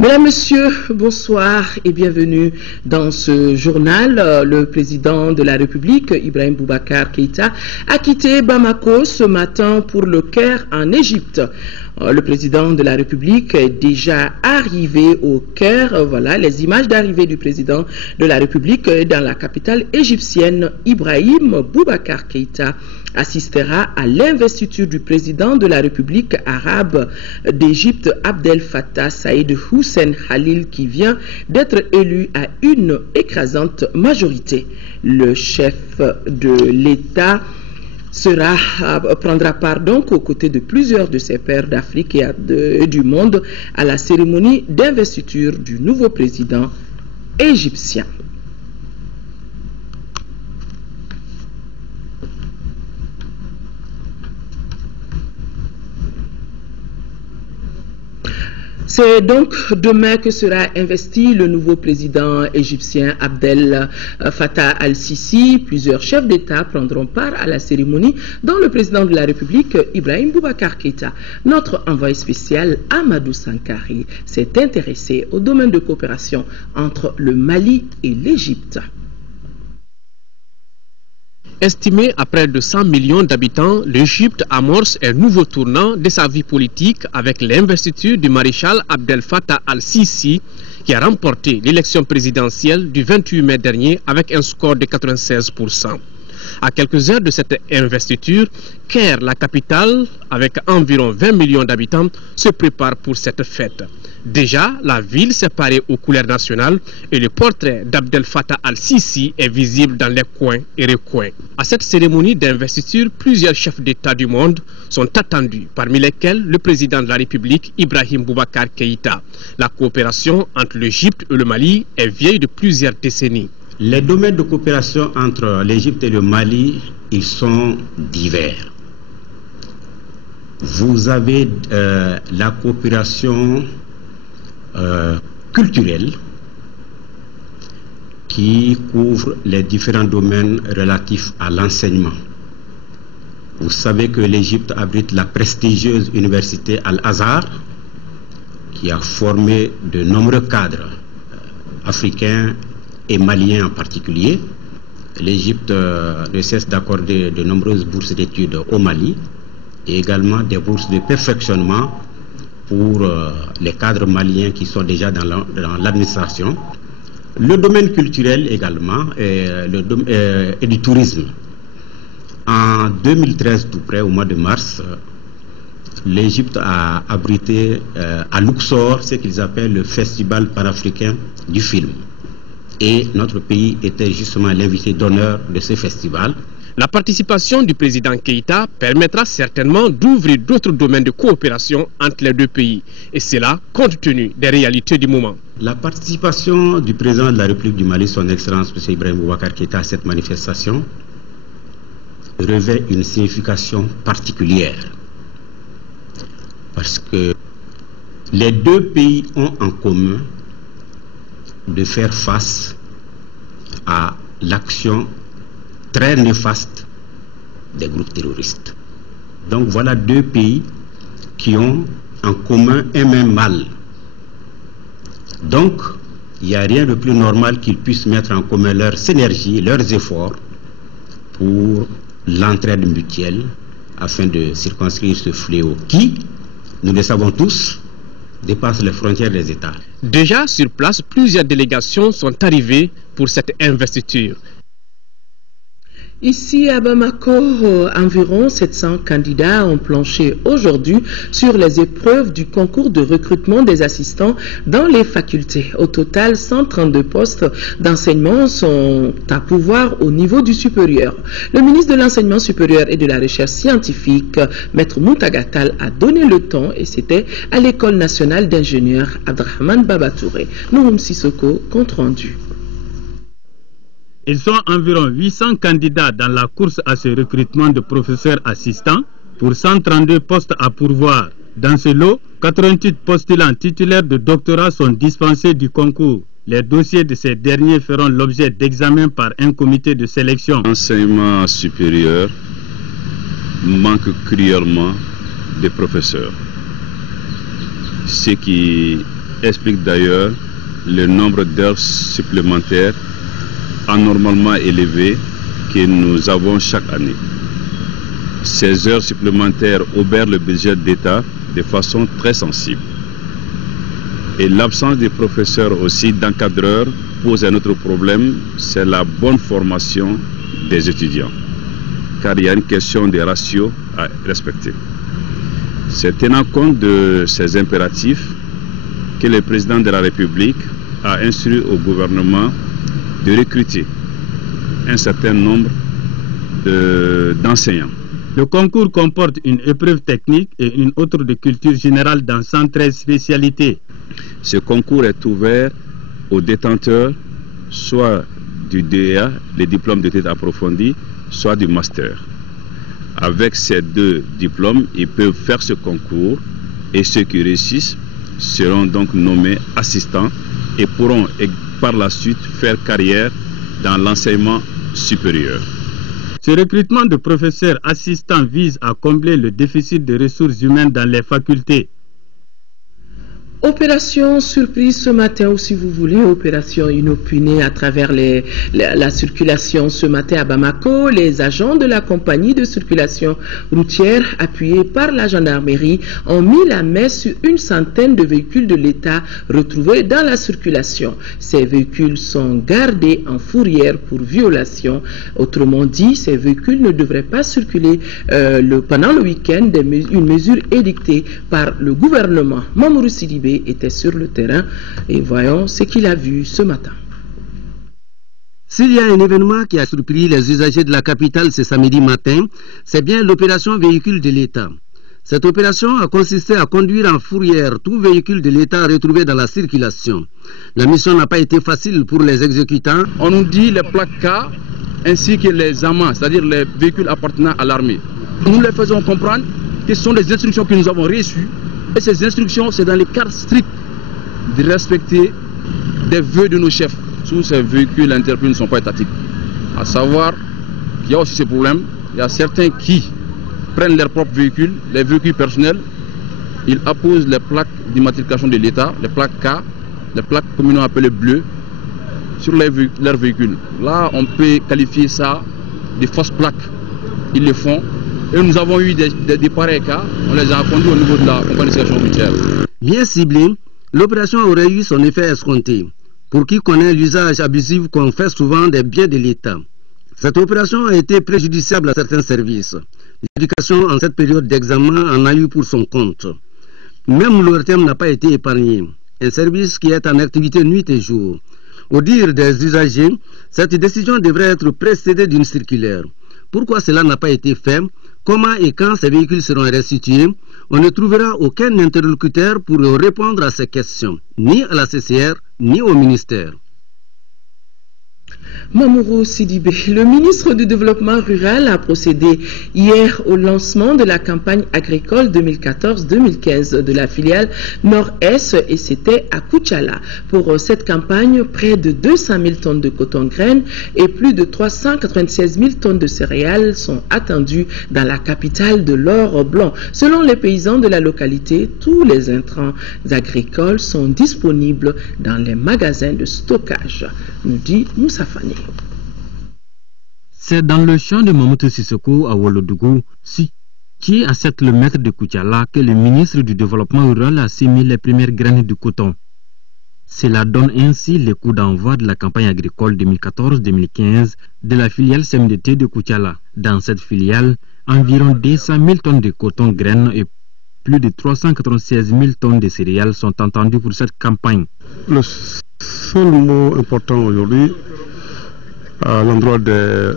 Mesdames, Messieurs, bonsoir et bienvenue dans ce journal. Le président de la République, Ibrahim Boubacar Keïta, a quitté Bamako ce matin pour le Caire en Égypte. Le président de la République est déjà arrivé au Caire. Voilà les images d'arrivée du président de la République dans la capitale égyptienne. Ibrahim Boubacar Keïta assistera à l'investiture du président de la République arabe d'Égypte, Abdel Fattah Saïd Hussein Khalil, qui vient d'être élu à une écrasante majorité. Le chef de l'État prendra part donc aux côtés de plusieurs de ses pairs d'Afrique et du monde à la cérémonie d'investiture du nouveau président égyptien. C'est donc demain que sera investi le nouveau président égyptien Abdel Fattah al-Sisi. Plusieurs chefs d'État prendront part à la cérémonie, dont le président de la République, Ibrahim Boubacar Keïta. Notre envoyé spécial, Amadou Sankari, s'est intéressé au domaine de coopération entre le Mali et l'Égypte. Estimé à près de 100 millions d'habitants, l'Égypte amorce un nouveau tournant de sa vie politique avec l'investiture du maréchal Abdel Fattah al-Sisi, qui a remporté l'élection présidentielle du 28 mai dernier avec un score de 96%. À quelques heures de cette investiture, Caire, la capitale, avec environ 20 millions d'habitants, se prépare pour cette fête. Déjà, la ville s'est parée aux couleurs nationales et le portrait d'Abdel Fattah al-Sisi est visible dans les coins et recoins. À cette cérémonie d'investiture, plusieurs chefs d'État du monde sont attendus, parmi lesquels le président de la République, Ibrahim Boubacar Keïta. La coopération entre l'Égypte et le Mali est vieille de plusieurs décennies. Les domaines de coopération entre l'Égypte et le Mali, ils sont divers. Vous avez la coopération culturelle qui couvre les différents domaines relatifs à l'enseignement. Vous savez que l'Égypte abrite la prestigieuse université Al-Azhar qui a formé de nombreux cadres africains et maliens en particulier. L'Égypte ne cesse d'accorder de nombreuses bourses d'études au Mali et également des bourses de perfectionnement pour les cadres maliens qui sont déjà dans l'administration. Le domaine culturel également et du tourisme. En 2013, tout près, au mois de mars, l'Égypte a abrité à Luxor ce qu'ils appellent le Festival panafricain du film. Et notre pays était justement l'invité d'honneur de ce festival. La participation du président Keïta permettra certainement d'ouvrir d'autres domaines de coopération entre les deux pays, et cela compte tenu des réalités du moment. La participation du président de la République du Mali, son Excellence M. Ibrahim Boubacar Keïta, à cette manifestation revêt une signification particulière, parce que les deux pays ont en commun de faire face à l'action très néfaste des groupes terroristes. Donc voilà deux pays qui ont en commun un même mal. Donc il n'y a rien de plus normal qu'ils puissent mettre en commun leurs synergies, leurs efforts pour l'entraide mutuelle afin de circonscrire ce fléau qui, nous le savons tous, dépasse les frontières des États. Déjà sur place, plusieurs délégations sont arrivées pour cette investiture. Ici à Bamako, environ 700 candidats ont planché aujourd'hui sur les épreuves du concours de recrutement des assistants dans les facultés. Au total, 132 postes d'enseignement sont à pourvoir au niveau du supérieur. Le ministre de l'Enseignement supérieur et de la Recherche scientifique, Maître Moutagatal, a donné le ton et c'était à l'École nationale d'ingénieurs Abdrahman Babatouré. Nouroum Sissoko, compte rendu. Ils sont environ 800 candidats dans la course à ce recrutement de professeurs assistants pour 132 postes à pourvoir. Dans ce lot, 88 postulants titulaires de doctorat sont dispensés du concours. Les dossiers de ces derniers feront l'objet d'examen par un comité de sélection. L'enseignement supérieur manque cruellement de professeurs, ce qui explique d'ailleurs le nombre d'heures supplémentaires anormalement élevé que nous avons chaque année. Ces heures supplémentaires obèrent le budget d'État de façon très sensible. Et l'absence des professeurs aussi, d'encadreurs, pose un autre problème, c'est la bonne formation des étudiants. Car il y a une question de ratio à respecter. C'est tenant compte de ces impératifs que le président de la République a instruit au gouvernement de recruter un certain nombre d'enseignants. Le concours comporte une épreuve technique et une autre de culture générale dans 113 spécialités. Ce concours est ouvert aux détenteurs soit du DEA, les diplômes d'études approfondies, soit du master. Avec ces deux diplômes, ils peuvent faire ce concours et ceux qui réussissent seront donc nommés assistants et pourront par la suite faire carrière dans l'enseignement supérieur. Ce recrutement de professeurs assistants vise à combler le déficit de ressources humaines dans les facultés. Opération surprise ce matin, ou si vous voulez, opération inopinée à travers la circulation ce matin à Bamako. Les agents de la compagnie de circulation routière, appuyés par la gendarmerie, ont mis la main sur une centaine de véhicules de l'État retrouvés dans la circulation. Ces véhicules sont gardés en fourrière pour violation. Autrement dit, ces véhicules ne devraient pas circuler pendant le week-end, une mesure édictée par le gouvernement. Mamourou Sidibé était sur le terrain et voyons ce qu'il a vu ce matin. S'il y a un événement qui a surpris les usagers de la capitale ce samedi matin, c'est bien l'opération véhicule de l'État. Cette opération a consisté à conduire en fourrière tout véhicule de l'État retrouvé dans la circulation. La mission n'a pas été facile pour les exécutants. On nous dit les plaques K ainsi que les amants, c'est-à-dire les véhicules appartenant à l'armée. Nous les faisons comprendre que ce sont des instructions que nous avons reçues. Et ces instructions, c'est dans les cadres stricts de respecter des vœux de nos chefs. Tous ces véhicules interpellés ne sont pas étatiques. À savoir qu'il y a aussi ce problème. Il y a certains qui prennent leurs propres véhicules, les véhicules personnels, ils apposent les plaques d'immatriculation de l'État, les plaques K, les plaques communément appelées bleues, sur leurs véhicules. Là, on peut qualifier ça de fausses plaques. Ils le font. Et nous avons eu des pareils cas, on les a conduits au niveau de la compagnie de circulation routière. Bien ciblée, l'opération aurait eu son effet escompté. Pour qui connaît l'usage abusif qu'on fait souvent des biens de l'État. Cette opération a été préjudiciable à certains services. L'éducation en cette période d'examen en a eu pour son compte. Même l'ORTM n'a pas été épargné. Un service qui est en activité nuit et jour. Au dire des usagers, cette décision devrait être précédée d'une circulaire. Pourquoi cela n'a pas été fait? Comment et quand ces véhicules seront restitués? On ne trouvera aucun interlocuteur pour répondre à ces questions, ni à la CCR, ni au ministère. Mamourou Sidibé, le ministre du Développement rural a procédé hier au lancement de la campagne agricole 2014-2015 de la filiale Nord-Est et c'était à Koutiala. Pour cette campagne, près de 200 000 tonnes de coton-graines et plus de 396 000 tonnes de céréales sont attendues dans la capitale de l'or blanc. Selon les paysans de la localité, tous les intrants agricoles sont disponibles dans les magasins de stockage, nous dit Moussa Fani. C'est dans le champ de Mamoudou Sissoko à Wolodougou, situé à 7 km de Koutiala, que le ministre du Développement rural a sémé les premières graines de coton. Cela donne ainsi le coup d'envoi de la campagne agricole 2014-2015 de la filiale CMDT de Koutiala. Dans cette filiale, environ 200 000 tonnes de coton-graines et plus de 396 000 tonnes de céréales sont entendues pour cette campagne. Le seul mot important aujourd'hui, à l'endroit des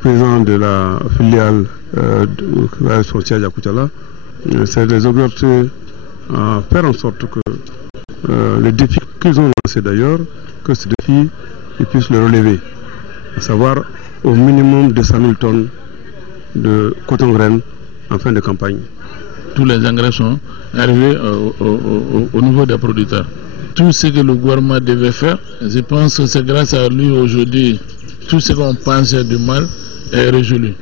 présidents de la filiale de la frontière de Koutiala, c'est de les exhorter à faire en sorte que les défis qu'ils ont lancés d'ailleurs, que ces défis ils puissent les relever, à savoir au minimum 200 000 tonnes de coton-graines en fin de campagne. Tous les engrais sont arrivés au niveau des producteurs. Tout ce que le gouvernement devait faire, je pense que c'est grâce à lui aujourd'hui, tout ce qu'on pensait du mal est résolu.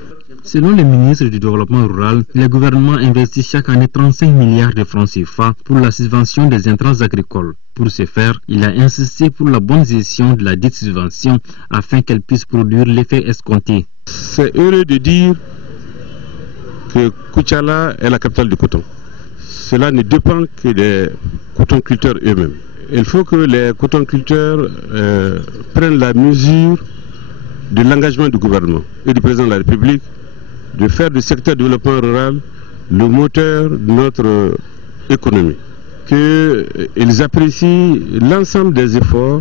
Selon le ministre du Développement rural, le gouvernement investit chaque année 35 milliards de francs CFA pour la subvention des intrants agricoles. Pour ce faire, il a insisté pour la bonne gestion de la dite subvention afin qu'elle puisse produire l'effet escompté. C'est heureux de dire que Koutiala est la capitale du coton. Cela ne dépend que des cotonculteurs eux-mêmes. Il faut que les cotonculteurs prennent la mesure de l'engagement du gouvernement et du président de la République de faire du secteur du développement rural le moteur de notre économie. Qu'ils apprécient l'ensemble des efforts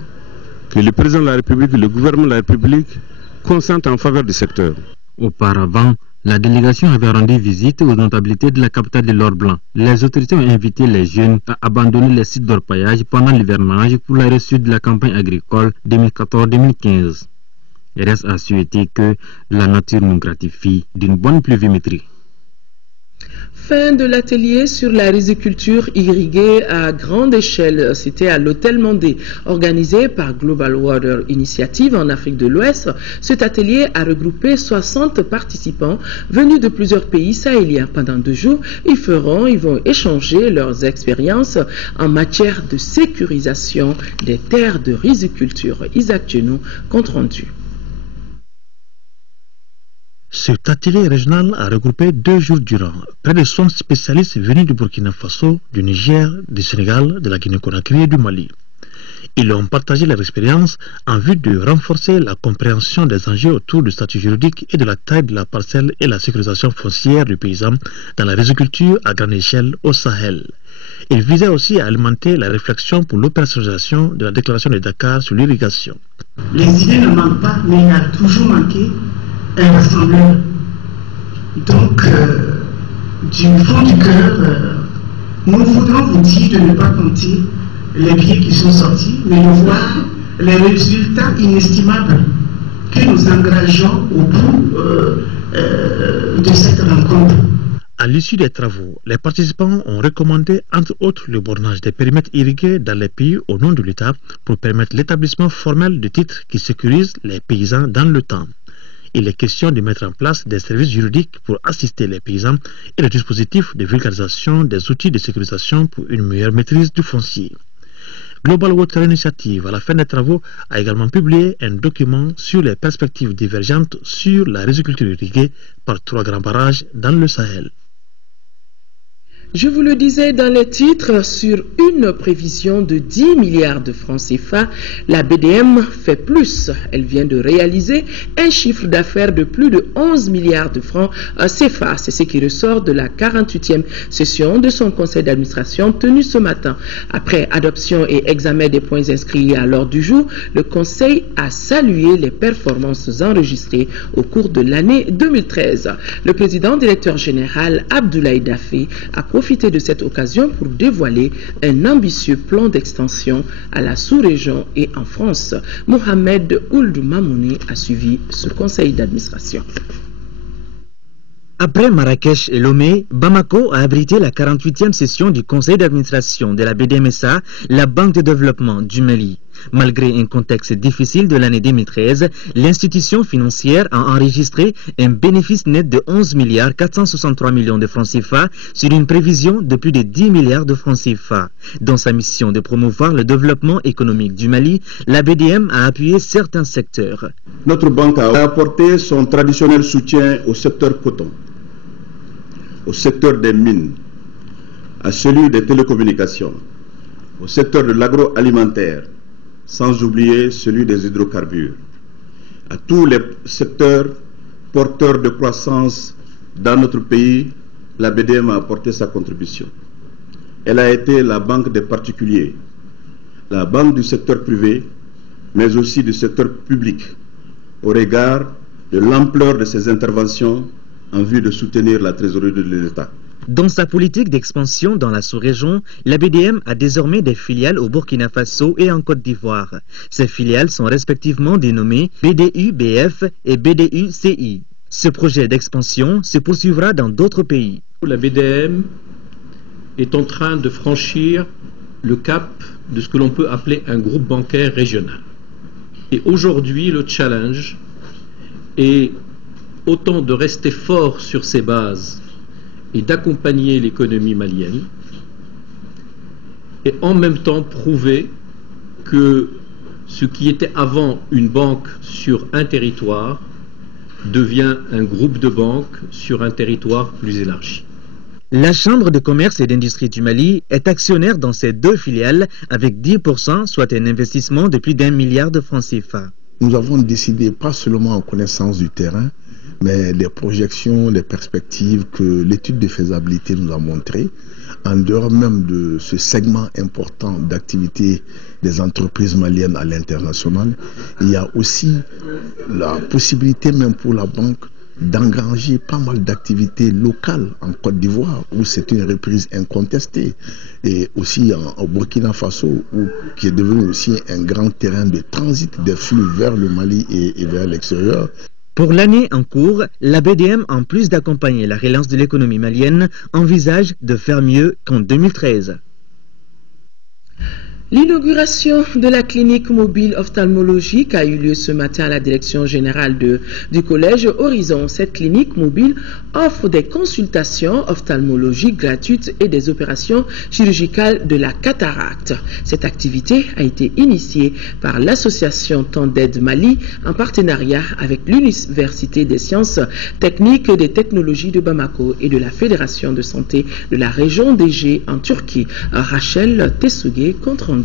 que le président de la République et le gouvernement de la République consentent en faveur du secteur. Auparavant, la délégation avait rendu visite aux notabilités de la capitale de l'or blanc. Les autorités ont invité les jeunes à abandonner les sites d'orpaillage pendant l'hivernage pour la réussite de la campagne agricole 2014-2015. Il reste à souhaiter que la nature nous gratifie d'une bonne pluviométrie. Fin de l'atelier sur la riziculture irriguée à grande échelle. C'était à l'hôtel Mandé, organisé par Global Water Initiative en Afrique de l'Ouest. Cet atelier a regroupé 60 participants venus de plusieurs pays sahéliens. Pendant 2 jours, ils vont échanger leurs expériences en matière de sécurisation des terres de riziculture. Isaac Djenou, compte rendu. Cet atelier régional a regroupé 2 jours durant près de 60 spécialistes venus du Burkina Faso, du Niger, du Sénégal, de la Guinée-Conakry et du Mali. Ils ont partagé leur expérience en vue de renforcer la compréhension des enjeux autour du statut juridique et de la taille de la parcelle et la sécurisation foncière du paysan dans la riziculture à grande échelle au Sahel. Il visait aussi à alimenter la réflexion pour l'opérationnalisation de la déclaration de Dakar sur l'irrigation. Les idées ne manquent pas, mais il a toujours manqué un rassembleur. Donc, du fond du cœur, nous voudrons vous dire de ne pas compter les billets qui sont sortis, mais de voir les résultats inestimables que nous engageons au bout de cette rencontre. À l'issue des travaux, les participants ont recommandé entre autres le bornage des périmètres irrigués dans les pays au nom de l'État pour permettre l'établissement formel de titres qui sécurisent les paysans dans le temps. Il est question de mettre en place des services juridiques pour assister les paysans et le dispositif de vulgarisation des outils de sécurisation pour une meilleure maîtrise du foncier. Global Water Initiative, à la fin des travaux, a également publié un document sur les perspectives divergentes sur la riziculture irriguée par 3 grands barrages dans le Sahel. Je vous le disais dans les titres, sur une prévision de 10 milliards de francs CFA, la BDM fait plus. Elle vient de réaliser un chiffre d'affaires de plus de 11 milliards de francs CFA. C'est ce qui ressort de la 48e session de son conseil d'administration tenue ce matin. Après adoption et examen des points inscrits à l'ordre du jour, le conseil a salué les performances enregistrées au cours de l'année 2013. Le président directeur général Abdoulaye Daffé a profité de cette occasion pour dévoiler un ambitieux plan d'extension à la sous-région et en France. Mohamed Ould Mamouni a suivi ce conseil d'administration. Après Marrakech et Lomé, Bamako a abrité la 48e session du conseil d'administration de la BDMSA, la Banque de développement du Mali. Malgré un contexte difficile de l'année 2013, l'institution financière a enregistré un bénéfice net de 11 milliards 463 millions de francs CFA sur une prévision de plus de 10 milliards de francs CFA. Dans sa mission de promouvoir le développement économique du Mali, la BDM a appuyé certains secteurs. Notre banque a apporté son traditionnel soutien au secteur coton, au secteur des mines, à celui des télécommunications, au secteur de l'agroalimentaire, sans oublier celui des hydrocarbures, à tous les secteurs porteurs de croissance dans notre pays. La BDM a apporté sa contribution. Elle a été la banque des particuliers, la banque du secteur privé, mais aussi du secteur public, au regard de l'ampleur de ses interventions en vue de soutenir la trésorerie de l'État. Dans sa politique d'expansion dans la sous-région, la BDM a désormais des filiales au Burkina Faso et en Côte d'Ivoire. Ces filiales sont respectivement dénommées BDU-BF et BDU-CI. Ce projet d'expansion se poursuivra dans d'autres pays. La BDM est en train de franchir le cap de ce que l'on peut appeler un groupe bancaire régional. Et aujourd'hui, le challenge est autant de rester fort sur ses bases et d'accompagner l'économie malienne, et en même temps prouver que ce qui était avant une banque sur un territoire devient un groupe de banques sur un territoire plus élargi. La Chambre de commerce et d'industrie du Mali est actionnaire dans ses 2 filiales avec 10%, soit un investissement de plus d'1 milliard de francs CFA. Nous avons décidé, pas seulement en connaissance du terrain, mais les projections, les perspectives que l'étude de faisabilité nous a montrées, en dehors même de ce segment important d'activité des entreprises maliennes à l'international, il y a aussi la possibilité même pour la banque d'engranger pas mal d'activités locales en Côte d'Ivoire, où c'est une reprise incontestée, et aussi au Burkina Faso, qui est devenu aussi un grand terrain de transit des flux vers le Mali et vers l'extérieur. Pour l'année en cours, la BDM, en plus d'accompagner la relance de l'économie malienne, envisage de faire mieux qu'en 2013. L'inauguration de la clinique mobile ophtalmologique a eu lieu ce matin à la direction générale du collège Horizon. Cette clinique mobile offre des consultations ophtalmologiques gratuites et des opérations chirurgicales de la cataracte. Cette activité a été initiée par l'association Tanded Mali en partenariat avec l'Université des sciences techniques et des technologies de Bamako et de la Fédération de santé de la région d'Égée en Turquie. Rachel Tessougé compte rendu.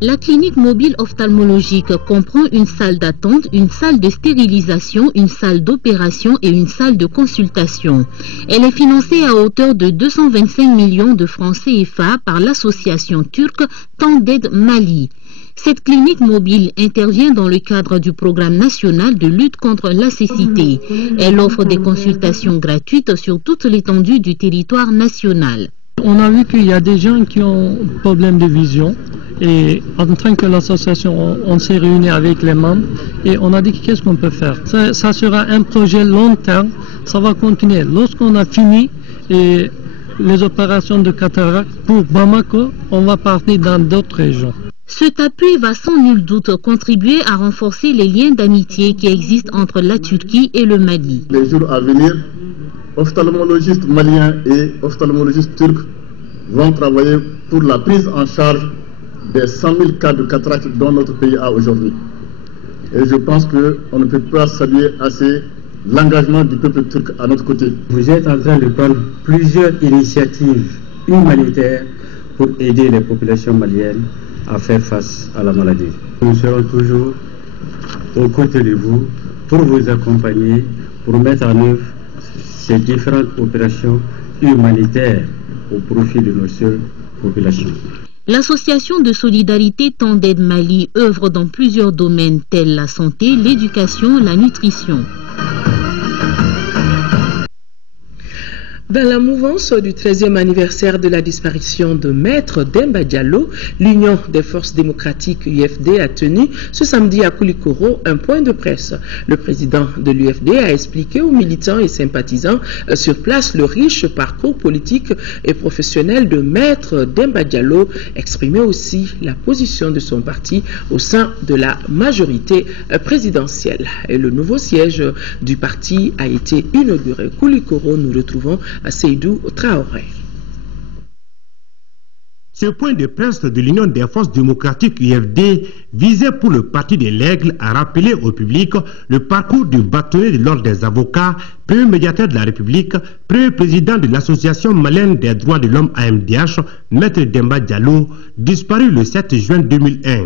La clinique mobile ophtalmologique comprend une salle d'attente, une salle de stérilisation, une salle d'opération et une salle de consultation. Elle est financée à hauteur de 225 millions de francs CFA par l'association turque Tanded Mali. Cette clinique mobile intervient dans le cadre du programme national de lutte contre la cécité. Elle offre des consultations gratuites sur toute l'étendue du territoire national. On a vu qu'il y a des gens qui ont problème de vision et en tant que l'association, on s'est réunis avec les membres et on a dit qu'est-ce qu'on peut faire. Ça sera un projet long terme, ça va continuer. Lorsqu'on a fini les opérations de cataracte pour Bamako, on va partir dans d'autres régions. Cet appui va sans nul doute contribuer à renforcer les liens d'amitié qui existent entre la Turquie et le Mali. Les jours à venir, ophtalmologistes maliens et ophtalmologistes turcs vont travailler pour la prise en charge des 100 000 cas de cataracte dont notre pays a aujourd'hui. Et je pense qu'on ne peut pas saluer assez l'engagement du peuple turc à notre côté. Vous êtes en train de prendre plusieurs initiatives humanitaires pour aider les populations maliennes à faire face à la maladie. Nous serons toujours aux côtés de vous pour vous accompagner, pour mettre en œuvre ces différentes opérations humanitaires au profit de nos seules populations. L'association de solidarité Tanded Mali œuvre dans plusieurs domaines tels la santé, l'éducation, la nutrition. Dans la mouvance du 13e anniversaire de la disparition de Maître Demba Diallo, l'Union des forces démocratiques UFD a tenu ce samedi à Koulikoro un point de presse. Le président de l'UFD a expliqué aux militants et sympathisants sur place le riche parcours politique et professionnel de Maître Demba Diallo, exprimé aussi la position de son parti au sein de la majorité présidentielle. Et le nouveau siège du parti a été inauguré. Koulikoro, nous retrouvons Seydou Traoré. Ce point de presse de l'Union des forces démocratiques UFD visait pour le parti de l'Aigle à rappeler au public le parcours du bâtonnier de l'ordre des avocats, premier médiateur de la République, premier président de l'association malienne des droits de l'homme AMDH, Maître Demba Diallo, disparu le 7 juin 2001.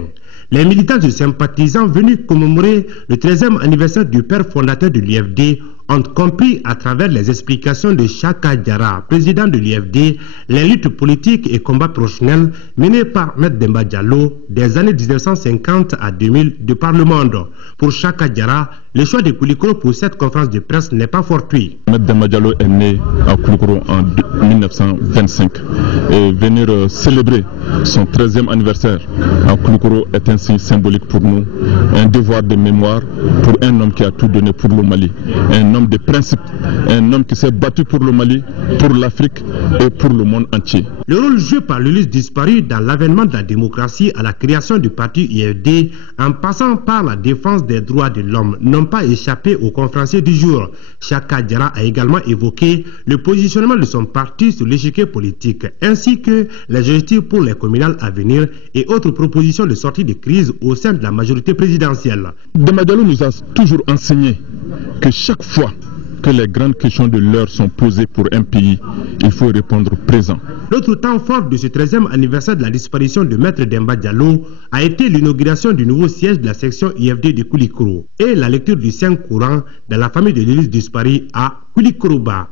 Les militants et sympathisants venus commémorer le 13e anniversaire du père fondateur de l'UFD ont compris à travers les explications de Chaka Diarra, président de l'UFD, les luttes politiques et combats professionnels menés par Maître Demba Diallo des années 1950 à 2000 de par le monde. Pour Chaka Diarra, le choix de Koulikoro pour cette conférence de presse n'est pas fortuit. Maître Demba Diallo est né à Koulikoro en 1925 et venir célébrer son 13e anniversaire à Koulikoro est un signe symbolique pour nous, un devoir de mémoire pour un homme qui a tout donné pour le Mali, un homme de principe, un homme qui s'est battu pour le Mali, pour l'Afrique et pour le monde entier. Le rôle joué par l'ULIS disparu dans l'avènement de la démocratie à la création du parti IFD, en passant par la défense des droits de l'homme, n'ont pas échappé aux conférenciers du jour. Chaka Diarra a également évoqué le positionnement de son parti sur l'échiquier politique, ainsi que les objectifs pour les communales à venir et autres propositions de sortie de crise au sein de la majorité présidentielle. Demba Diallo nous a toujours enseigné que chaque fois que les grandes questions de l'heure sont posées pour un pays, il faut répondre présent. L'autre temps fort de ce 13e anniversaire de la disparition de Maître Demba Diallo a été l'inauguration du nouveau siège de la section IFD de Koulikoro et la lecture du Saint-Courant dans la famille de l'Élise disparue à Koulikoroba.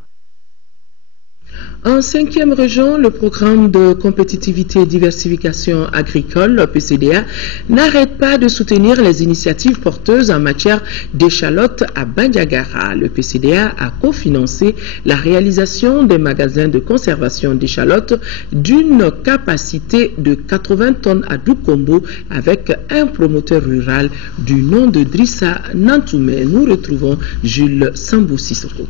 En 5e région, le programme de compétitivité et diversification agricole, le PCDA, n'arrête pas de soutenir les initiatives porteuses en matière d'échalotes à Bandiagara. Le PCDA a cofinancé la réalisation des magasins de conservation d'échalotes d'une capacité de 80 tonnes à Doukombo avec un promoteur rural du nom de Drissa Nantoumé. Nous retrouvons Jules Sambou-Sissoko.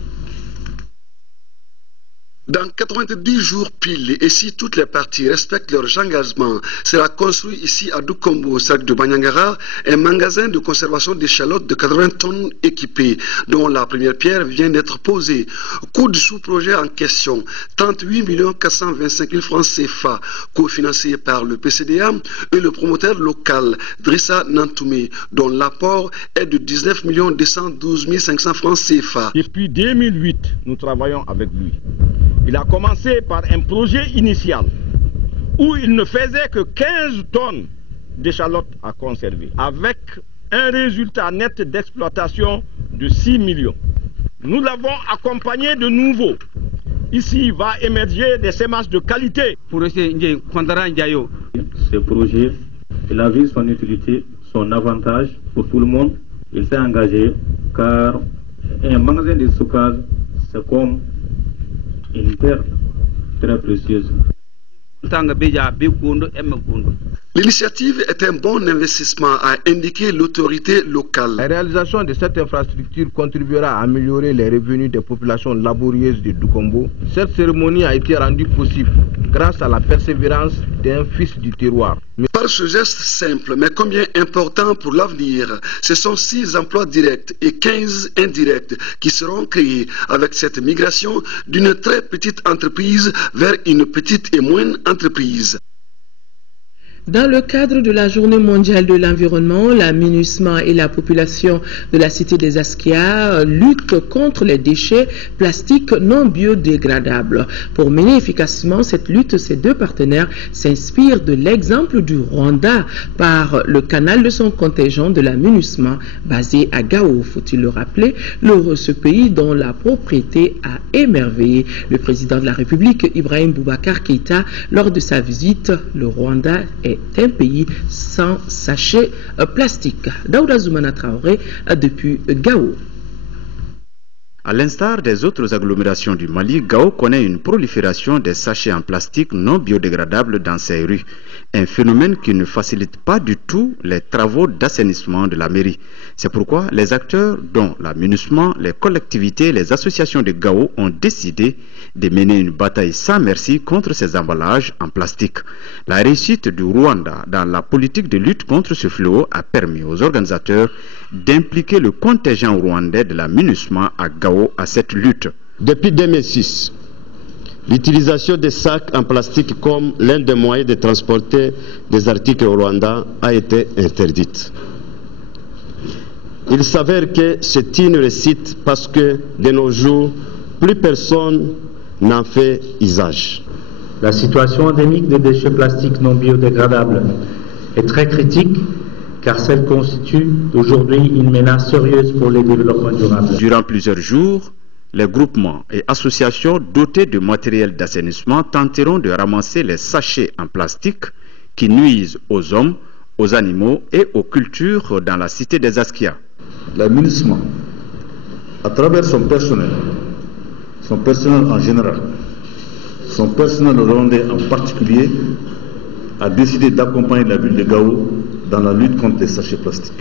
Dans 90 jours pile, et si toutes les parties respectent leurs engagements, sera construit ici à Doukombo, au cercle de Bandiagara, un magasin de conservation d'échalotes de 80 tonnes équipé, dont la première pierre vient d'être posée. Coût du sous-projet en question, 38 425 000 francs CFA, cofinancé par le PCDA et le promoteur local, Drissa Nantoumé, dont l'apport est de 19 212 500 francs CFA. Depuis 2008, nous travaillons avec lui. Il a commencé par un projet initial où il ne faisait que 15 tonnes d'échalotes à conserver, avec un résultat net d'exploitation de 6 millions. Nous l'avons accompagné de nouveau. Ici va émerger des semences de qualité. Ce projet, il a vu son utilité, son avantage pour tout le monde. Il s'est engagé car un magasin de stockage, c'est comme une terre très précieuse. L'initiative est un bon investissement, a indiqué l'autorité locale. La réalisation de cette infrastructure contribuera à améliorer les revenus des populations laborieuses de Doukombo. Cette cérémonie a été rendue possible grâce à la persévérance d'un fils du terroir. Par ce geste simple, mais combien important pour l'avenir, ce sont 6 emplois directs et 15 indirects qui seront créés avec cette migration d'une très petite entreprise vers une petite et moyenne entreprise. Dans le cadre de la Journée mondiale de l'environnement, la MINUSMA et la population de la cité des Askia luttent contre les déchets plastiques non biodégradables. Pour mener efficacement cette lutte, ces deux partenaires s'inspirent de l'exemple du Rwanda par le canal de son contingent de la MINUSMA basé à Gao. Faut-il le rappeler, ce pays dont la propriété a émerveillé le président de la République, Ibrahim Boubacar Keïta, lors de sa visite. Le Rwanda est un pays sans sachets plastiques. Daouda Zoumana Traoré depuis Gao. À l'instar des autres agglomérations du Mali, Gao connaît une prolifération des sachets en plastique non biodégradables dans ses rues. Un phénomène qui ne facilite pas du tout les travaux d'assainissement de la mairie. C'est pourquoi les acteurs, dont la MINUSMA, les collectivités et les associations de Gao, ont décidé de mener une bataille sans merci contre ces emballages en plastique. La réussite du Rwanda dans la politique de lutte contre ce fléau a permis aux organisateurs d'impliquer le contingent rwandais de la MINUSMA à Gao à cette lutte. Depuis 2006, l'utilisation des sacs en plastique comme l'un des moyens de transporter des articles au Rwanda a été interdite. Il s'avère que c'est une réussite parce que de nos jours, plus personne n'en fait usage. La situation endémique des déchets plastiques non biodégradables est très critique car celle constitue aujourd'hui une menace sérieuse pour le développement durable. Durant plusieurs jours, les groupements et associations dotés de matériel d'assainissement tenteront de ramasser les sachets en plastique qui nuisent aux hommes, aux animaux et aux cultures dans la cité des Askia. La MINUSMA, à travers son personnel en général, son personnel rwandais en particulier, a décidé d'accompagner la ville de Gao dans la lutte contre les sachets plastiques.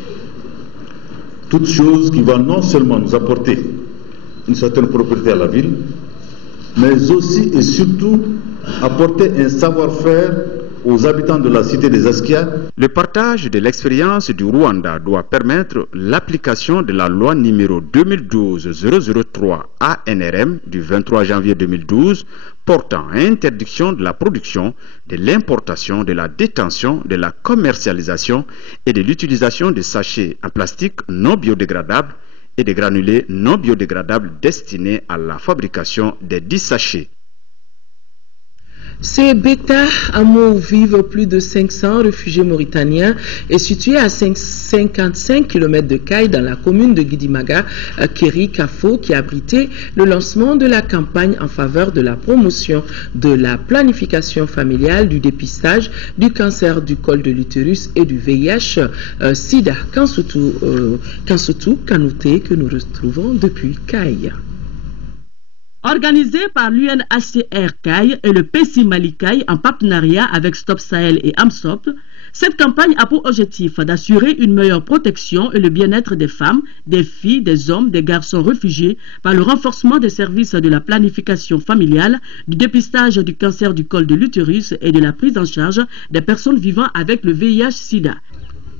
Toute chose qui va non seulement nous apporter une certaine propriété à la ville, mais aussi et surtout apporter un savoir-faire aux habitants de la cité des Askia. Le partage de l'expérience du Rwanda doit permettre l'application de la loi numéro 2012-003 ANRM du 23 janvier 2012 portant interdiction de la production, de l'importation, de la détention, de la commercialisation et de l'utilisation de sachets en plastique non biodégradables et de granulés non biodégradables destinés à la fabrication des 10 sachets. C'est Beta, hameau où vivent plus de 500 réfugiés mauritaniens, est situé à 55 km de Caille dans la commune de Guidimaga, Kéri Kafo, qui a abrité le lancement de la campagne en faveur de la promotion de la planification familiale, du dépistage du cancer du col de l'utérus et du VIH, Sida. Kansoutou Kanouté, que nous retrouvons depuis Caille. Organisé par l'UNHCR Caille et le PSI Mali Caille en partenariat avec Stop Sahel et AMSOP, cette campagne a pour objectif d'assurer une meilleure protection et le bien-être des femmes, des filles, des hommes, des garçons réfugiés par le renforcement des services de la planification familiale, du dépistage du cancer du col de l'utérus et de la prise en charge des personnes vivant avec le VIH-Sida.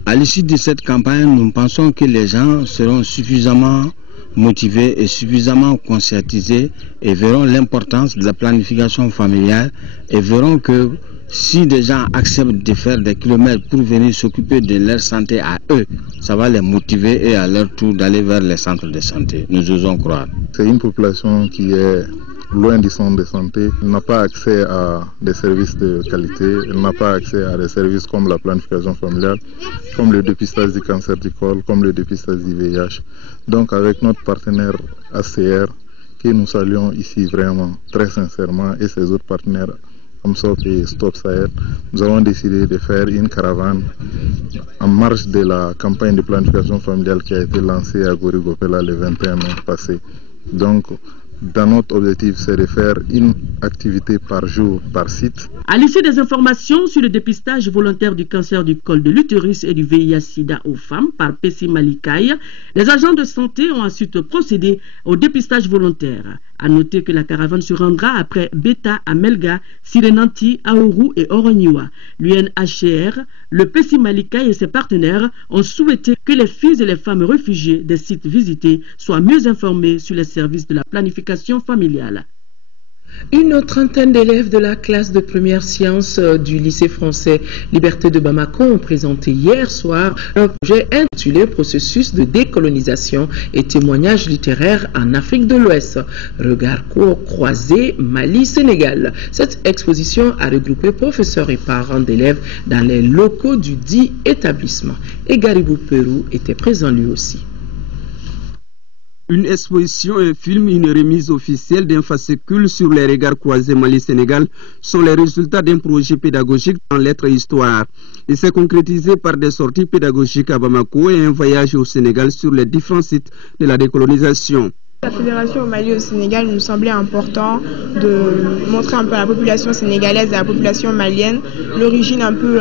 À l'issue de cette campagne, nous pensons que les gens seront suffisamment motivés et suffisamment conscientisés et verront l'importance de la planification familiale et verront que si des gens acceptent de faire des kilomètres pour venir s'occuper de leur santé à eux, ça va les motiver et à leur tour d'aller vers les centres de santé. Nous osons croire. C'est une population qui est loin du centre de santé, elle n'a pas accès à des services de qualité, elle n'a pas accès à des services comme la planification familiale, comme le dépistage du cancer du col, comme le dépistage du VIH. Donc avec notre partenaire ACR, que nous saluons ici vraiment très sincèrement, et ses autres partenaires AMSOP et Stop Sahel, nous avons décidé de faire une caravane en marge de la campagne de planification familiale qui a été lancée à Gorigopela le 21 mai passé. Donc, dans notre objectif, c'est de faire une activité par jour, par site. À l'issue des informations sur le dépistage volontaire du cancer du col de l'utérus et du VIH-Sida aux femmes par PSI Mali Caille, les agents de santé ont ensuite procédé au dépistage volontaire. À noter que la caravane se rendra après Beta à Melga, Sirenanti, Aourou et Orogniwa. L'UNHCR, le PSI Mali Caille et ses partenaires ont souhaité que les filles et les femmes réfugiées des sites visités soient mieux informées sur les services de la planification familiale. Une trentaine d'élèves de la classe de première sciences du lycée français Liberté de Bamako ont présenté hier soir un projet intitulé Processus de décolonisation et témoignages littéraires en Afrique de l'Ouest. Regard croisé Mali-Sénégal. Cette exposition a regroupé professeurs et parents d'élèves dans les locaux du dit établissement. Et Garibou Pérou était présent lui aussi. Une exposition, un film, une remise officielle d'un fascicule sur les regards croisés Mali-Sénégal sont les résultats d'un projet pédagogique en lettres et histoire. Il s'est concrétisé par des sorties pédagogiques à Bamako et un voyage au Sénégal sur les différents sites de la décolonisation. La fédération au Mali et au Sénégal nous semblait important de montrer un peu à la population sénégalaise et à la population malienne l'origine un peu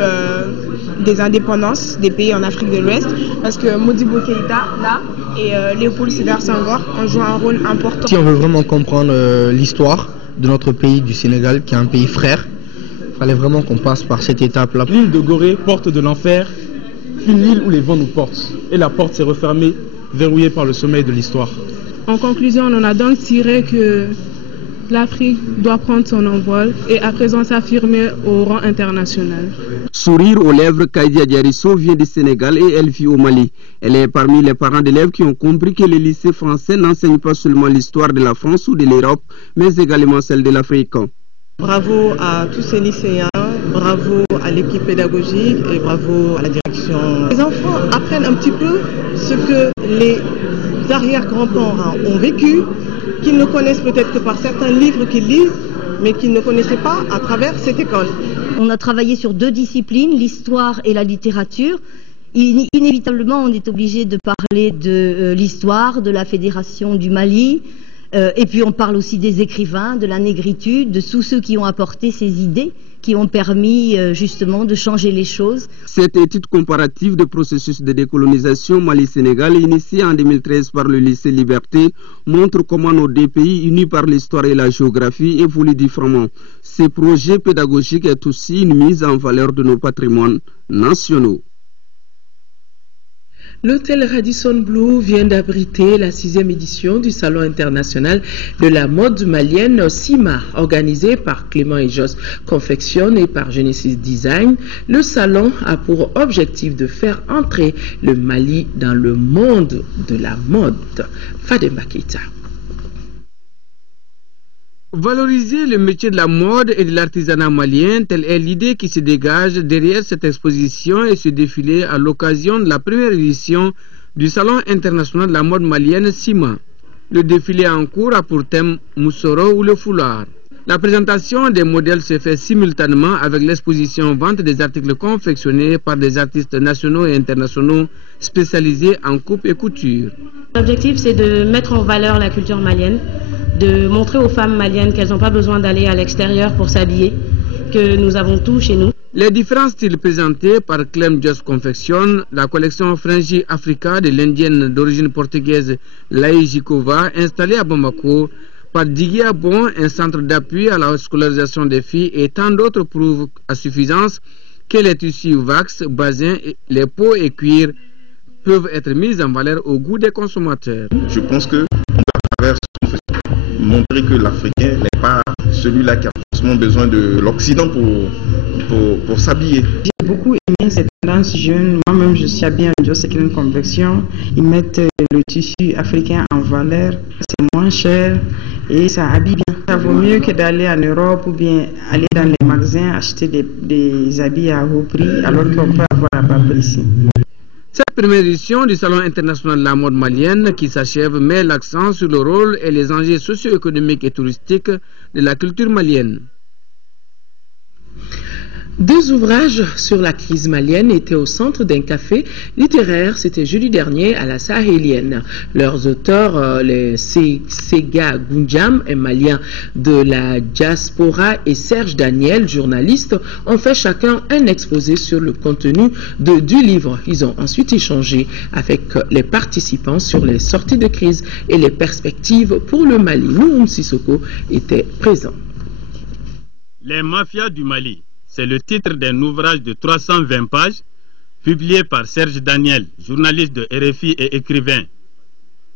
des indépendances des pays en Afrique de l'Ouest, parce que Modibo Keïta là et Léopold Sédar Senghor ont joué un rôle important. Si on veut vraiment comprendre l'histoire de notre pays, du Sénégal, qui est un pays frère, il fallait vraiment qu'on passe par cette étape-là. L'île de Gorée, porte de l'enfer, une île où les vents nous portent, et la porte s'est refermée, verrouillée par le sommeil de l'histoire. En conclusion, on a donc tiré que l'Afrique doit prendre son envol et à présent s'affirmer au rang international. Sourire aux lèvres, Kaidia Diarisso vient du Sénégal et elle vit au Mali. Elle est parmi les parents d'élèves qui ont compris que les lycées français n'enseignent pas seulement l'histoire de la France ou de l'Europe, mais également celle de l'Afrique. Bravo à tous ces lycéens, bravo à l'équipe pédagogique et bravo à la direction. Les enfants apprennent un petit peu ce que les arrière-grands-parents ont vécu, qu'ils ne connaissent peut-être que par certains livres qu'ils lisent, mais qu'ils ne connaissaient pas à travers cette école. On a travaillé sur deux disciplines, l'histoire et la littérature. Inévitablement, on est obligé de parler de l'histoire, de la Fédération du Mali, et puis on parle aussi des écrivains, de la négritude, de tous ceux qui ont apporté ces idées qui ont permis justement de changer les choses. Cette étude comparative de processus de décolonisation Mali-Sénégal, initiée en 2013 par le lycée Liberté, montre comment nos deux pays, unis par l'histoire et la géographie, évoluent différemment. Ce projet pédagogique est aussi une mise en valeur de nos patrimoines nationaux. L'hôtel Radisson Blu vient d'abriter la 6e édition du Salon international de la mode malienne CIMA, organisé par Clément et Jos Confection et par Genesis Design. Le salon a pour objectif de faire entrer le Mali dans le monde de la mode. Fademba Keita. Valoriser le métier de la mode et de l'artisanat malien, telle est l'idée qui se dégage derrière cette exposition et ce défilé à l'occasion de la première édition du Salon international de la mode malienne CIMA. Le défilé en cours a pour thème Moussoro ou le foulard. La présentation des modèles se fait simultanément avec l'exposition vente des articles confectionnés par des artistes nationaux et internationaux spécialisés en coupe et couture. L'objectif, c'est de mettre en valeur la culture malienne, de montrer aux femmes maliennes qu'elles n'ont pas besoin d'aller à l'extérieur pour s'habiller, que nous avons tout chez nous. Les différents styles présentés par Clem Just Confection, la collection Fringy Africa de l'indienne d'origine portugaise Laïjikova, installée à Bamako, par Digui Abon, un centre d'appui à la scolarisation des filles, et tant d'autres prouvent à suffisance que les tissus wax, basin, les peaux et cuir peuvent être mis en valeur au goût des consommateurs. Je pense que à travers ce qu'on fait, montrer que l'Africain n'est pas celui-là qui a forcément besoin de l'Occident pour s'habiller. J'ai beaucoup aimé cette tendance jeune. Moi-même, je suis habillée en Just Confection. Ils mettent le tissu africain en valeur. C'est moins cher et ça habille bien. Ça vaut mieux que d'aller en Europe ou bien aller dans les magasins acheter des habits à haut prix alors qu'on peut avoir à bas prix ici. Cette première édition du Salon international de la mode malienne qui s'achève met l'accent sur le rôle et les enjeux socio-économiques et touristiques de la culture malienne. 2 ouvrages sur la crise malienne étaient au centre d'un café littéraire, c'était jeudi dernier à la Sahélienne. Leurs auteurs, les Sega Gunjam, un malien de la diaspora, et Serge Daniel, journaliste, ont fait chacun un exposé sur le contenu du livre. Ils ont ensuite échangé avec les participants sur les sorties de crise et les perspectives pour le Mali. Nouroum Sissoko était présent. Les mafias du Mali. C'est le titre d'un ouvrage de 320 pages, publié par Serge Daniel, journaliste de RFI et écrivain.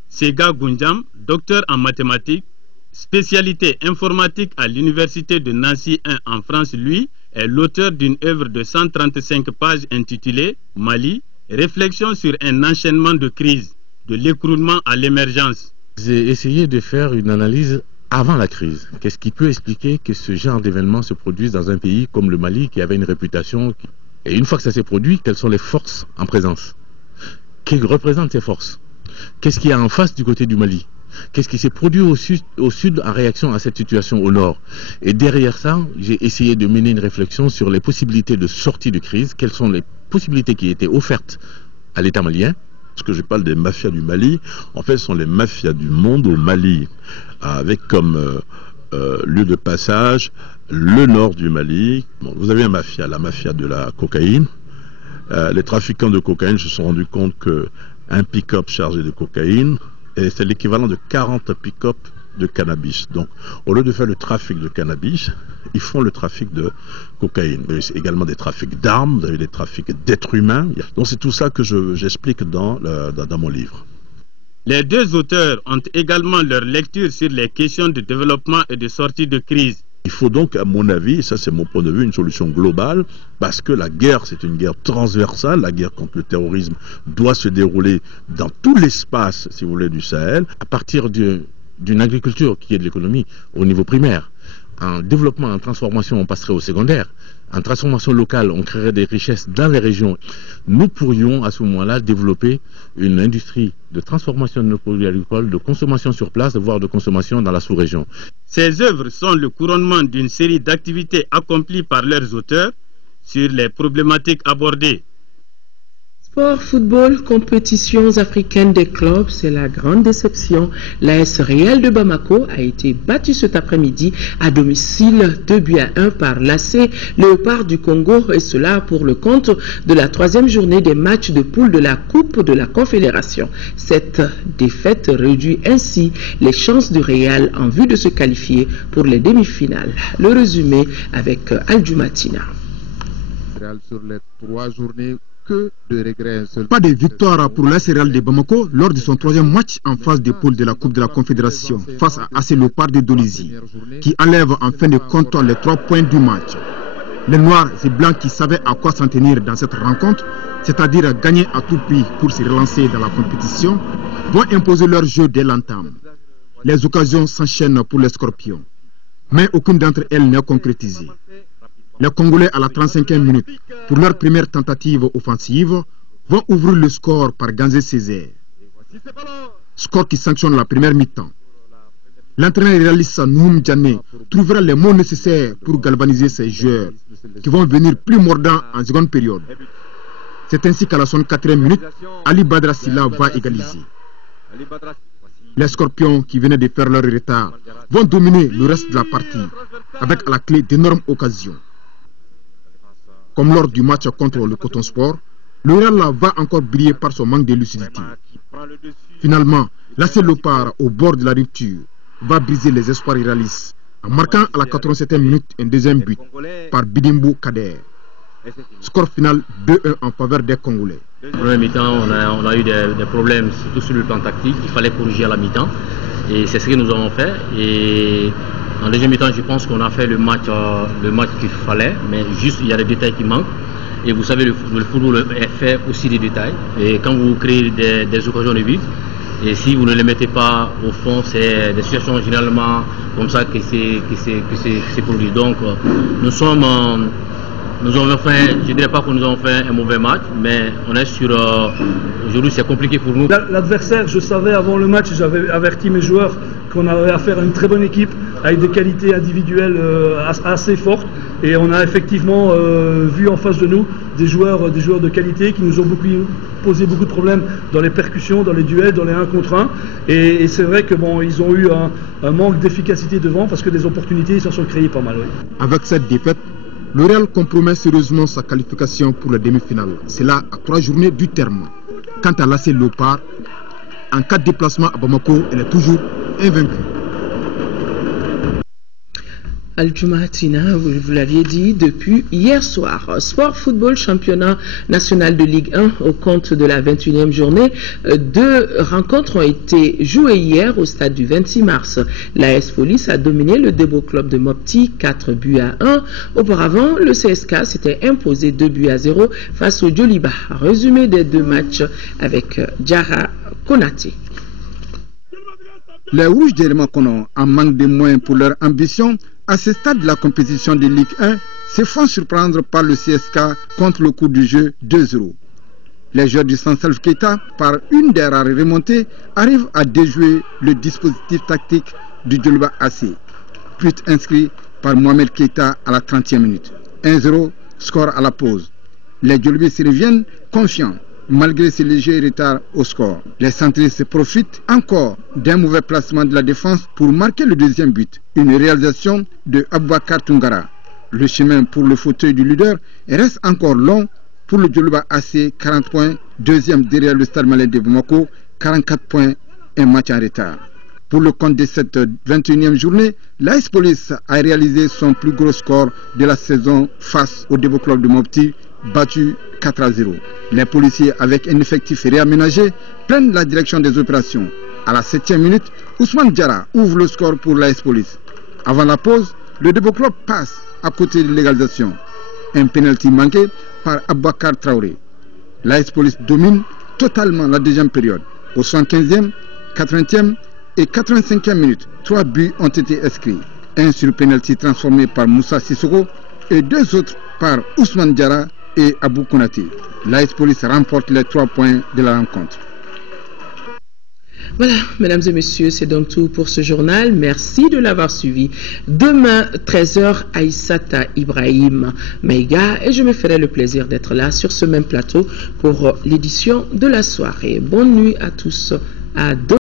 Sega Gunjam, docteur en mathématiques, spécialité informatique à l'université de Nancy 1 en France, lui, est l'auteur d'une œuvre de 135 pages intitulée « Mali, réflexion sur un enchaînement de crises, de l'écroulement à l'émergence ». J'ai essayé de faire une analyse avant la crise. Qu'est-ce qui peut expliquer que ce genre d'événement se produise dans un pays comme le Mali qui avait une réputation? Et une fois que ça s'est produit, quelles sont les forces en présence? Qui représentent ces forces? Qu'est-ce qu'il y a en face du côté du Mali? Qu'est-ce qui s'est produit au sud en réaction à cette situation au nord? Et derrière ça, j'ai essayé de mener une réflexion sur les possibilités de sortie de crise. Quelles sont les possibilités qui étaient offertes à l'État malien? Lorsque je parle des mafias du Mali, en fait, ce sont les mafias du monde au Mali, avec comme lieu de passage le nord du Mali. Bon, vous avez la mafia de la cocaïne. Les trafiquants de cocaïne se sont rendus compte qu'un pick-up chargé de cocaïne, et c'est l'équivalent de 40 pick-up de cannabis. Donc, au lieu de faire le trafic de cannabis, ils font le trafic de cocaïne. Mais c'est également des trafics d'armes, vous avez des trafics d'êtres humains. Donc, c'est tout ça que j'explique dans mon livre. Les 2 auteurs ont également leur lecture sur les questions de développement et de sortie de crise. Il faut donc, à mon avis, et ça c'est mon point de vue, une solution globale, parce que la guerre, c'est une guerre transversale. La guerre contre le terrorisme doit se dérouler dans tout l'espace, si vous voulez, du Sahel, à partir d'une agriculture qui est de l'économie au niveau primaire. En développement, en transformation, on passerait au secondaire. En transformation locale, on créerait des richesses dans les régions. Nous pourrions à ce moment-là développer une industrie de transformation de nos produits agricoles, de consommation sur place, voire de consommation dans la sous-région. Ces œuvres sont le couronnement d'une série d'activités accomplies par leurs auteurs sur les problématiques abordées. Sport, football, compétitions africaines des clubs, c'est la grande déception. L'AS Real de Bamako a été battue cet après-midi à domicile 2-1 par l'AC Léopard du Congo, et cela pour le compte de la 3e journée des matchs de poule de la Coupe de la Confédération. Cette défaite réduit ainsi les chances du Real en vue de se qualifier pour les demi-finales. Le résumé avec Aldjumatina. Sur les 3 journées, que de regrets. Pas de victoire pour l'AS Real de Bamako lors de son 3e match en phase de poule de la Coupe de la Confédération face à AC Léopard de Dolisie, qui enlève en fin de compte les 3 points du match. Les Noirs et Blancs qui savaient à quoi s'en tenir dans cette rencontre, c'est-à-dire gagner à tout prix pour se relancer dans la compétition, vont imposer leur jeu dès l'entame. Les occasions s'enchaînent pour les Scorpions, mais aucune d'entre elles n'est concrétisée. Les Congolais à la 35e minute, pour leur première tentative offensive, vont ouvrir le score par Ganzé Césaire. Score qui sanctionne la première mi-temps. L'entraîneur réaliste Noum Djane trouvera les mots nécessaires pour galvaniser ses joueurs, qui vont venir plus mordants en seconde période. C'est ainsi qu'à la 64e minute, Ali Badra Silla va égaliser. Les Scorpions qui venaient de faire leur retard vont dominer le reste de la partie, avec à la clé d'énormes occasions. Comme lors du match contre le Coton Sport, le Real va encore briller par son manque de lucidité. Finalement, l'AC Léopard, au bord de la rupture, va briser les espoirs réalistes en marquant à la 87e minute un deuxième but par Bidimbo Kader. Score final 2-1 en faveur des Congolais. En première mi-temps, on a eu des problèmes, surtout sur le plan tactique. Il fallait corriger à la mi-temps. Et c'est ce que nous avons fait. Et en deuxième mi-temps, je pense qu'on a fait le match qu'il fallait. Mais juste, il y a des détails qui manquent. Et vous savez, le football est fait aussi des détails. Et quand vous créez des occasions de but, et si vous ne les mettez pas au fond, c'est des situations généralement comme ça que c'est produit. Donc, nous avons fait, je ne dirais pas que nous avons fait un mauvais match, mais on est sur... aujourd'hui, c'est compliqué pour nous. L'adversaire, je savais avant le match, j'avais averti mes joueurs qu'on avait affaire à une très bonne équipe, avec des qualités individuelles assez fortes. Et on a effectivement vu en face de nous des joueurs de qualité qui nous ont posé beaucoup de problèmes dans les percussions, dans les duels, dans les 1 contre 1. Et c'est vrai que ils ont eu un manque d'efficacité devant, parce que des opportunités, ils s'en sont créés pas mal. Oui. Avec cette défaite, le Real compromet sérieusement sa qualification pour la demi-finale. C'est là à 3 journées du terme. Quant à l'AC Léopard, en cas de déplacement à Bamako, elle est toujours invaincue. Aldjumatina, vous l'aviez dit depuis hier soir. Sport football championnat national de Ligue 1 au compte de la 21e journée. 2 rencontres ont été jouées hier au stade du 26 mars. L'AS Police a dominé le Debo Club de Mopti 4-1. Auparavant, le CSK s'était imposé 2-0 face au Djoliba. Résumé des 2 matchs avec Djara Konaté. Les Rouges d'Hermakono, en manque de moyens pour leur ambition, à ce stade de la compétition de Ligue 1, se font surprendre par le CSK contre le coup du jeu 2-0. Les joueurs du Sansal Keita, par une des rares remontées, arrivent à déjouer le dispositif tactique du Djoliba AC. But inscrit par Mohamed Keita à la 30e minute. 1-0, score à la pause. Les Djolibis se reviennent confiants, malgré ces légers retards au score. Les centristes profitent encore d'un mauvais placement de la défense pour marquer le deuxième but, une réalisation de Aboubakar Tungara. Le chemin pour le fauteuil du leader reste encore long pour le Djoliba AC, 40 points, deuxième derrière le Stade Malien de Bamako, 44 points, un match en retard. Pour le compte de cette 21e journée, l'AS Police a réalisé son plus gros score de la saison face au Debo Club de Mopti, battu 4-0. Les policiers, avec un effectif réaménagé, prennent la direction des opérations. À la 7e minute, Ousmane Diarra ouvre le score pour l'AS Police. Avant la pause, le Debo Club passe à côté de l'égalisation. Un penalty manqué par Aboubakar Traoré. L'AS Police domine totalement la deuxième période. Au 75e, 80e et 85e minute, 3 buts ont été inscrits. Un sur penalty transformé par Moussa Sissoko et 2 autres par Ousmane Diarra et Abou Konaté. L'AS Police remporte les 3 points de la rencontre. Voilà, mesdames et messieurs, c'est donc tout pour ce journal. Merci de l'avoir suivi. Demain, 13h, Aïssata Ibrahim Maïga, et je me ferai le plaisir d'être là sur ce même plateau pour l'édition de la soirée. Bonne nuit à tous. À demain.